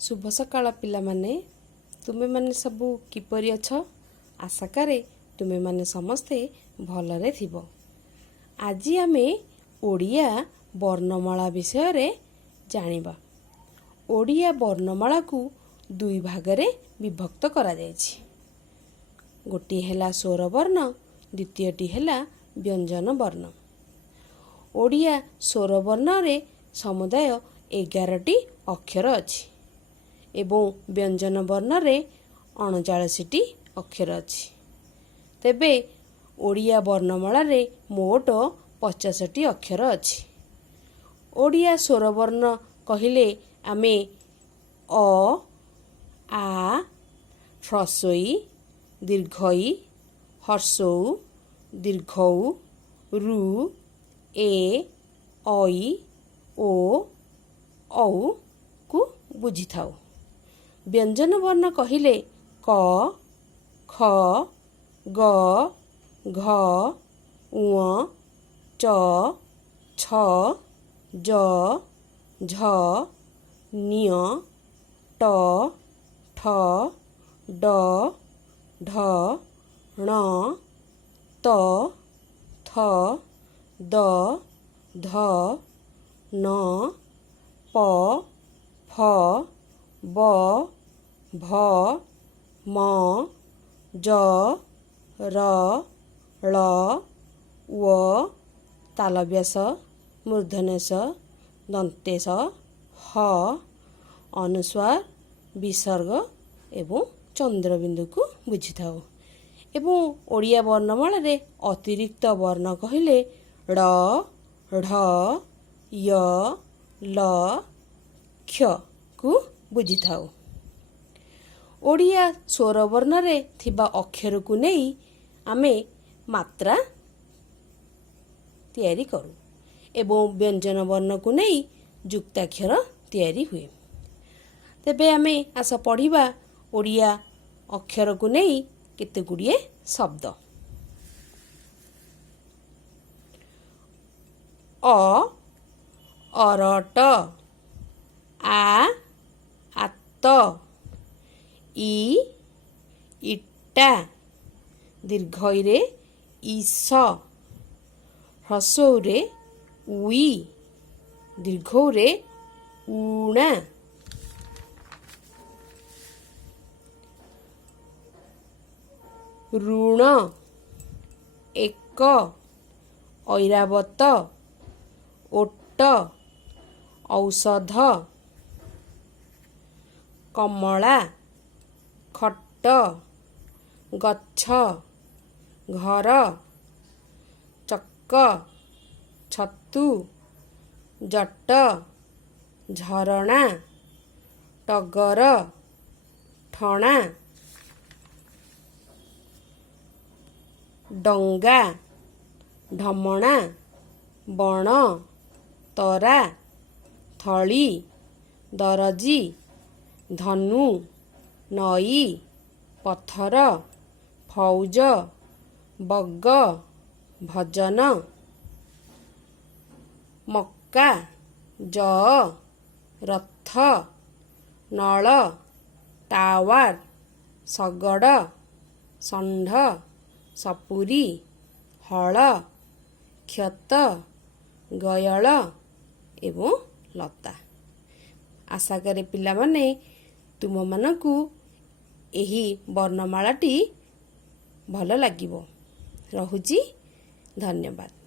शुभ सकाळ पिलामाने तुमे माने सबु किपरि अछ आशा करे तुमे माने समस्ते भलरे थिबो। आज आमे ओडिया वर्णमाला विषय रे जानिबा। ओडिया वर्णमाला को दुई भागरे विभक्त करा जायछि। गोटी हेला स्वर वर्ण, द्वितीयटी हेला व्यंजन वर्ण। ओडिया स्वर वर्ण रे समुदाय 11टी अक्षर अछि एवं व्यंजन वर्ण रे 39टी अक्षर अछि। तेबे ओडिया वर्णमाला रे मोट 50टी अक्षर अछि। ओडिया स्वर वर्ण कहिले आमे अ, आ, ह्रस्वई, दीर्घई, हर्षौ, दीर्घौ, रु, ए, ऐ, ओ, औ को बुझी थाउ। व्यंजन वर्ण कहिले क, ख, ग, घ, ङ, च, छ, ज, झ, ञ, ट, ठ, ड, ढ, ण, त, थ, द, ध, न, प, फ, ब, भ, म, ज, र, ळ, व, तालव्यास, मूर्धन्यस, दन्तेस, ह, अनुस्वार, विसर्ग एवं चंद्रबिंदु को बुझी थाउ। एवं ओडिया वर्णमाला रे अतिरिक्त वर्ण कहिले ड़, ढ, य, ल, क्ष को बुझी थाउ। ओडिया स्वर वर्ण रे थिबा अक्षर को नहीं आमे मात्रा तैयारी करू एवं व्यंजन वर्ण को नहीं युक्ताक्षर तैयारी हुए। तेबे आमे आस पढ़िबा ओडिया अक्षर को नहीं केते गुड़िए शब्द। अ, अरट, आ, आत, इ, इट्टा, दीर्घई रे ईश, ह्रस्वौ रे उई, दीर्घौ रे उणा, ऋण, एक, ऐरावत, ओट, औषध, कमला, खट, गच्छ, घर, चक्क, छतु, जट, झरणा, टगर, ठणा, डंगा, ढमणा, बण, तरा, थली, दरजी, धनु, नई, पत्थर, फौज, बग, भजन, मक्का, ज, रथ, नल, टावर, शगड़, षंढ, सपुरी, हल, क्षत, गयल एवं लता। आशा करे पिला माने तुम मानकु एही वर्णमालाटी भल लागिबो। रहुची धन्यवाद।